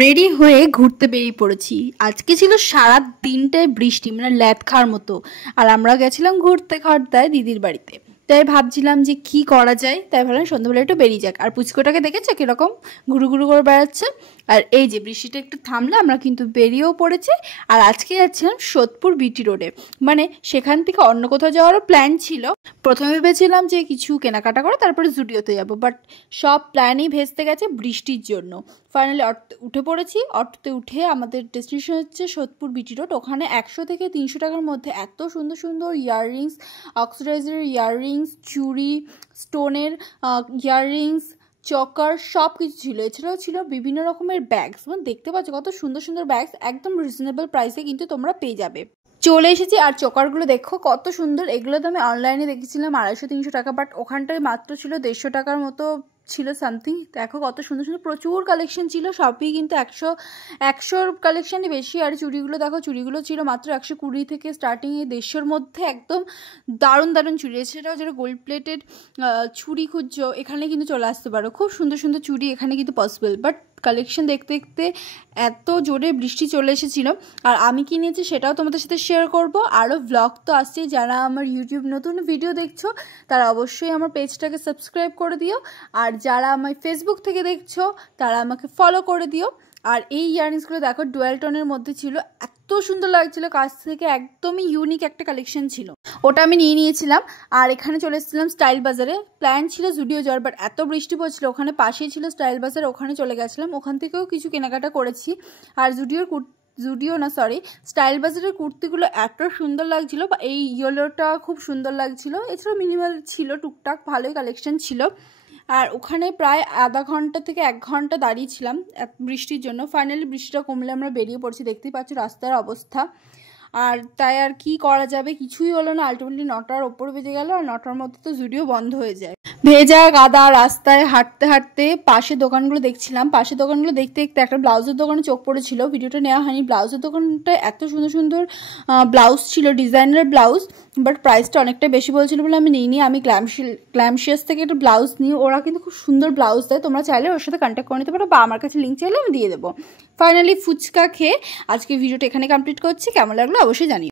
Ready হয়ে ঘুরতে বেরিয়ে পড়েছি। আজকে ছিল সারা দিনটায় বৃষ্টি, মানে ল্যাদ খাওয়ার মতো। আর আমরা গেছিলাম ঘুরতে খড়দায় দিদির বাড়িতে। তাই ভাবছিলাম যে কি করা যায়, তাই ভাবলাম সন্ধ্যাবেলা একটু বেরিয়ে যাক। আর পুচকোটাকে দেখেছো কিরকম ঘুরু ঘুরু করে বেড়াচ্ছে। আর এই যে বৃষ্টিটা একটু থামলে আমরা কিন্তু বেরিয়েও পড়েছি। আর আজকে যাচ্ছিলাম সোদপুর বিটি রোডে, মানে সেখান থেকে অন্য কোথাও যাওয়ারও প্ল্যান ছিল। প্রথমে ভেবেছিলাম যে কিছু কেনাকাটা করে তারপরে জুডিওতে যাব, বাট সব প্ল্যানই ভেস্তে গেছে বৃষ্টির জন্য। ফাইনালি অটোতে উঠে পড়েছি। অটোতে উঠে আমাদের ডেস্টিনেশন হচ্ছে সোদপুর বিটি রোড। ওখানে 100 থেকে 300 টাকার মধ্যে এত সুন্দর সুন্দর ইয়াররিংস, অক্সিডাইজারের ইয়াররিংস, চুড়ি, স্টোনের ইয়াররিংস, চকার সব কিছু ছিল। এছাড়াও ছিল বিভিন্ন রকমের ব্যাগস, মানে দেখতে পাচ্ছ কত সুন্দর সুন্দর ব্যাগস, একদম রিজনেবল প্রাইসে কিন্তু তোমরা পেয়ে যাবে। চলে এসেছি। আর চকারগুলো দেখো কত সুন্দর। এগুলো তো আমি অনলাইনে দেখেছিলাম 250-300 টাকা, বাট ওখানটায় মাত্র ছিল 150 টাকার মতো ছিল সামথিং। দেখো কত সুন্দর সুন্দর প্রচুর কালেকশন ছিল, সবই কিন্তু 100 কালেকশনই বেশি। আর চুড়িগুলো দেখো, চুড়িগুলো ছিল মাত্র 120 থেকে স্টার্টিং, এই 150-র মধ্যে একদম দারুণ দারুণ চুড়ি। এছাড়াও যারা গোল্ড প্লেটেড চুড়ি খুঁজছো এখানে কিন্তু চলে আসতে পারো, খুব সুন্দর সুন্দর চুড়ি এখানে কিন্তু পসিবল। বাট কালেকশন দেখতে দেখতে এত জোরে বৃষ্টি চলে এসেছিল। আর আমি কি নিয়েছি সেটাও তোমাদের সাথে শেয়ার করব। আরও ব্লগ তো আসছেই। যারা আমার ইউটিউব নতুন ভিডিও দেখছো তারা অবশ্যই আমার পেজটাকে সাবস্ক্রাইব করে দিও। আর যারা আমার ফেসবুক থেকে দেখছো তারা আমাকে ফলো করে দিও। আর এই ইয়াররিংসগুলো দেখো ডুয়াল টোনের মধ্যে ছিল, এত সুন্দর লাগছিল কাছ থেকে, একদমই ইউনিক একটা কালেকশন ছিল। ওটা আমি নিয়ে নিয়েছিলাম। আর এখানে চলে এসেছিলাম স্টাইল বাজারে। প্ল্যান ছিল জুডিও যাওয়ার, বাট এত বৃষ্টি পড়ছিল, ওখানে পাশেই ছিল স্টাইল বাজার, ওখানে চলে গেছিলাম। ওখান থেকেও কিছু কেনাকাটা করেছি। আর স্টাইল বাজারের কুর্তিগুলো এত সুন্দর লাগছিল, বা এই ইয়েলোটা খুব সুন্দর লাগছিল। এছাড়াও মিনিমাল ছিল টুকটাক, ভালোই কালেকশন ছিল। আর ওখানে প্রায় আধা ঘন্টা থেকে 1 ঘন্টা দাঁড়িয়েছিলাম বৃষ্টির জন্য। ফাইনালি বৃষ্টিটা কমলে আমরা বেরিয়ে পড়ছি। দেখতেই পাচ্ছ রাস্তার অবস্থা। আর তাই আর কি করা যাবে, কিছুই হলো না। আলটিমেটলি 9টার ওপর বেজে গেল, আর 9টার মধ্যে তো জুডিও বন্ধ হয়ে যায়। ভেজা কাদা রাস্তায় হাঁটতে হাঁটতে পাশে দোকানগুলো দেখছিলাম। পাশে দোকানগুলো দেখতে দেখতে একটা ব্লাউজের দোকানে চোখ পড়েছিল, ভিডিওটা নেওয়া হয়নি। ব্লাউজের দোকানটা এত সুন্দর সুন্দর ব্লাউজ ছিল, ডিজাইনার ব্লাউজ, বাট প্রাইসটা অনেকটা বেশি বলছিল বলে আমি নিইনি। আমি গ্ল্যামশিয়াস থেকে একটা ব্লাউজ নিই, ওরা কিন্তু খুব সুন্দর ব্লাউজ দেয়। তোমরা চাইলে ওর সাথে কন্ট্যাক্ট করে নিতে পারো, বা আমার কাছে লিঙ্ক চাইলে আমি দিয়ে দেবো। ফাইনালি ফুচকা খেয়ে আজকে ভিডিওটা এখানে কমপ্লিট করছি। কেমন লাগলো অবশ্যই জানিও।